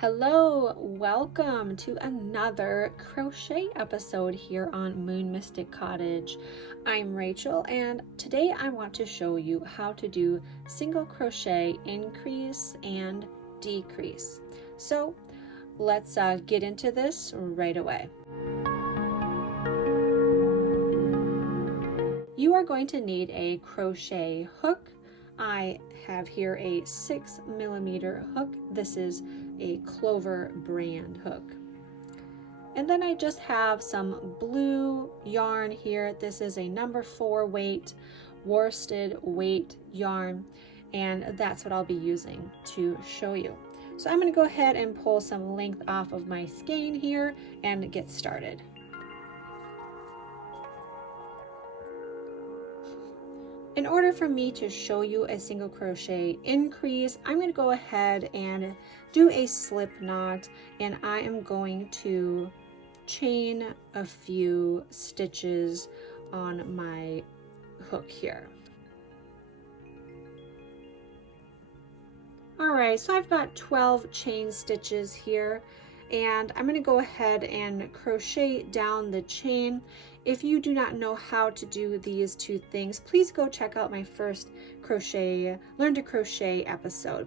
Hello, welcome to another crochet episode here on Moon Mystic Cottage. I'm Rachel and today I want to show you how to do single crochet increase and decrease. So let's get into this right away. You are going to need a crochet hook. I have here a 6mm hook. This is a Clover brand hook. And then I just have some blue yarn here. This is a number 4 weight worsted weight yarn, and that's what I'll be using to show you. So I'm going to go ahead and pull some length off of my skein here and get started. In order for me to show you a single crochet increase, I'm going to go ahead and do a slip knot, and I am going to chain a few stitches on my hook here. Alright, so I've got 12 chain stitches here, and I'm going to go ahead and crochet down the chain. If you do not know how to do these two things, please go check out my first Learn to Crochet episode.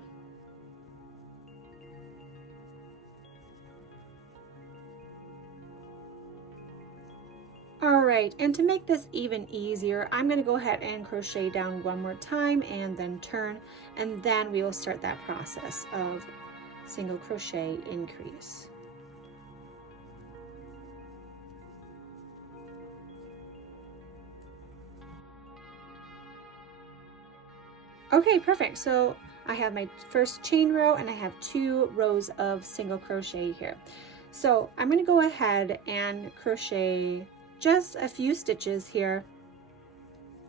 Alright, and to make this even easier, I'm going to go ahead and crochet down one more time and then turn, and then we will start that process of single crochet increase. Okay, perfect. So I have my first chain row and I have 2 rows of single crochet here. So I'm going to go ahead and crochet just a few stitches here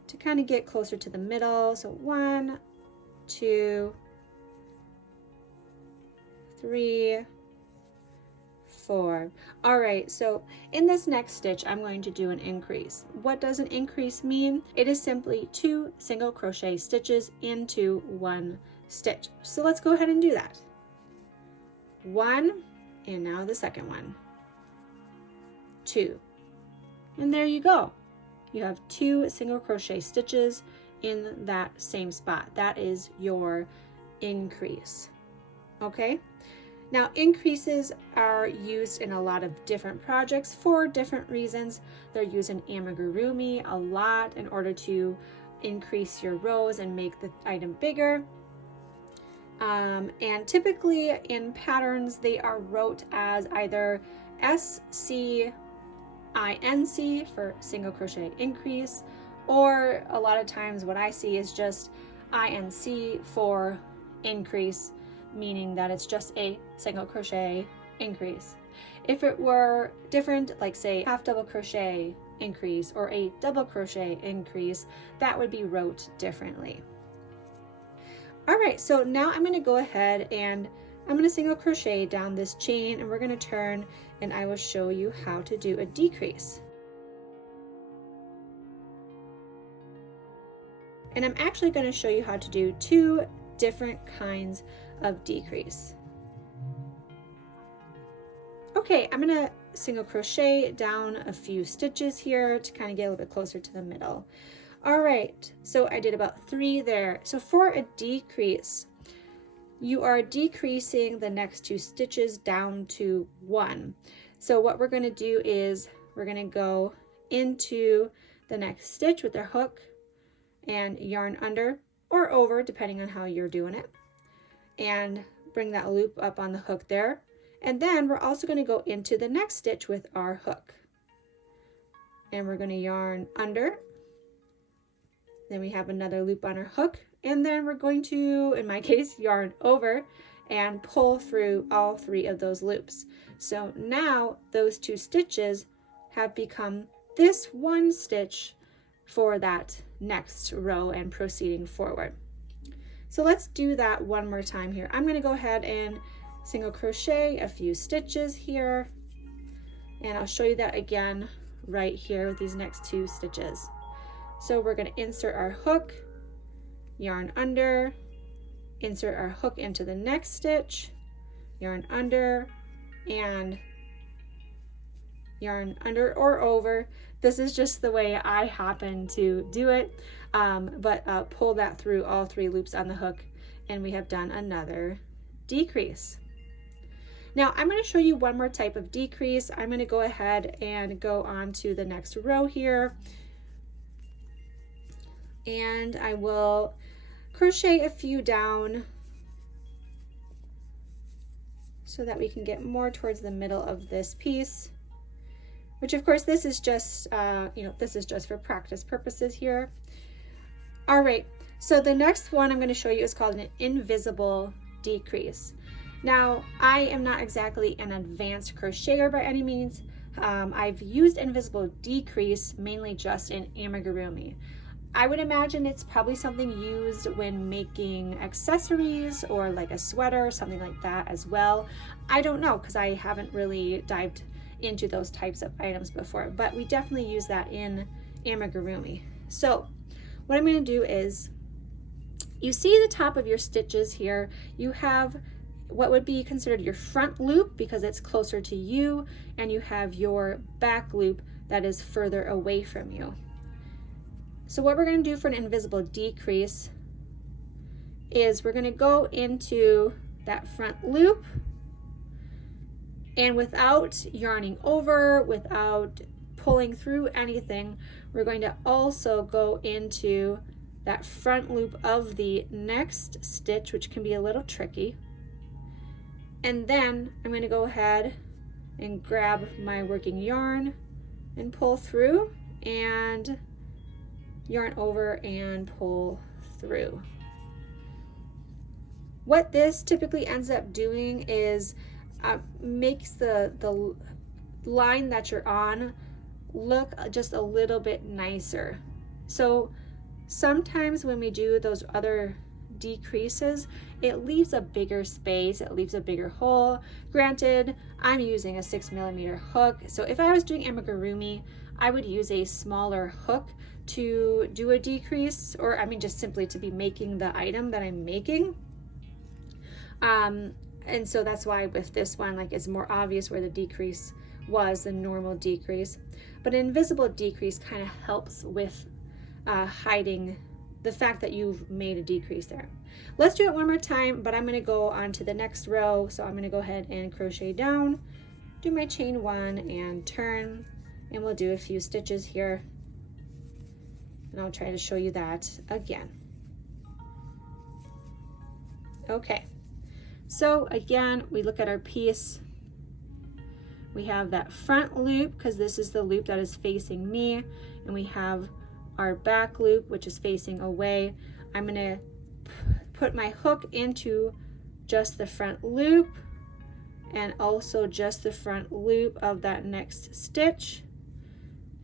to kind of get closer to the middle. So 1, 2, 3, 4. All right, so in this next stitch, I'm going to do an increase. What does an increase mean? It is simply 2 single crochet stitches into 1 stitch. So let's go ahead and do that. 1, and now the second one. 2, and there you go. You have 2 single crochet stitches in that same spot. That is your increase. Okay. Now, increases are used in a lot of different projects for different reasons. They're used in amigurumi a lot in order to increase your rows and make the item bigger. And typically in patterns, they are wrote as either SCINC for single crochet increase, or a lot of times what I see is just INC for increase, meaning that it's just a single crochet increase. If it were different, like say half double crochet increase or a double crochet increase, that would be wrote differently. All right, so now I'm going to go ahead and I'm going to single crochet down this chain, and we're going to turn, and I will show you how to do a decrease. And I'm actually going to show you how to do 2 different kinds of decrease. Okay, I'm going to single crochet down a few stitches here to kind of get a little bit closer to the middle. All right, so I did about 3 there. So for a decrease, you are decreasing the next 2 stitches down to 1. So what we're going to do is we're going to go into the next stitch with our hook and yarn under or over, depending on how you're doing it, and bring that loop up on the hook there. And then we're also going to go into the next stitch with our hook, and we're going to yarn under. Then we have another loop on our hook, and then we're going to, in my case, yarn over and pull through all 3 of those loops. So now those 2 stitches have become this 1 stitch for that next row and proceeding forward. So let's do that one more time here. I'm going to go ahead and single crochet a few stitches here, and I'll show you that again right here with these next 2 stitches. So we're going to insert our hook, yarn under, insert our hook into the next stitch, yarn under, and yarn under or over. This is just the way I happen to do it, but pull that through all 3 loops on the hook, and we have done another decrease. Now I'm going to show you one more type of decrease. I'm going to go ahead and go on to the next row here, and I will crochet a few down so that we can get more towards the middle of this piece, which of course this is just, this is just for practice purposes here. All right, so the next one I'm going to show you is called an invisible decrease. Now, I am not exactly an advanced crocheter by any means. I've used invisible decrease mainly just in amigurumi. I would imagine it's probably something used when making accessories or like a sweater, something like that as well. I don't know, because I haven't really dived into those types of items before, but we definitely use that in amigurumi. So what I'm going to do is, you see the top of your stitches here, you have what would be considered your front loop because it's closer to you, and you have your back loop that is further away from you. So what we're going to do for an invisible decrease is we're going to go into that front loop, and without yarning over, without pulling through anything, we're going to also go into that front loop of the next stitch, which can be a little tricky. And then I'm going to go ahead and grab my working yarn and pull through, and yarn over and pull through. What this typically ends up doing is makes the line that you're on look just a little bit nicer. So sometimes when we do those other decreases, it leaves a bigger space, it leaves a bigger hole. Granted, I'm using a 6mm hook, so if I was doing amigurumi, I would use a smaller hook to do a decrease, or I mean just simply to be making the item that I'm making. And so that's why with this one, like, it's more obvious where the decrease was, the normal decrease. But an invisible decrease kind of helps with hiding the fact that you've made a decrease there. Let's do it one more time, but I'm going to go on to the next row. So I'm going to go ahead and crochet down, do my chain 1 and turn, and we'll do a few stitches here. And I'll try to show you that again. Okay, so again, we look at our piece. We have that front loop, because this is the loop that is facing me, and we have our back loop, which is facing away. I'm going to put my hook into just the front loop, and also just the front loop of that next stitch.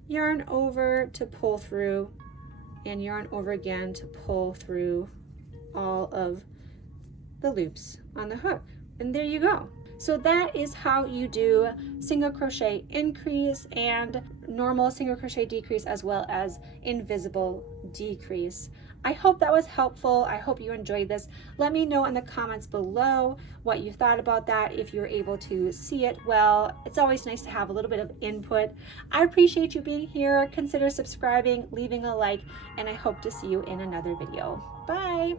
Yarn over to pull through, and yarn over again to pull through all of the loops on the hook. And there you go. So that is how you do single crochet increase and normal single crochet decrease, as well as invisible decrease. I hope that was helpful. I hope you enjoyed this. Let me know in the comments below what you thought about that, if you're able to see it well. It's always nice to have a little bit of input. I appreciate you being here. Consider subscribing, leaving a like, and I hope to see you in another video. Bye.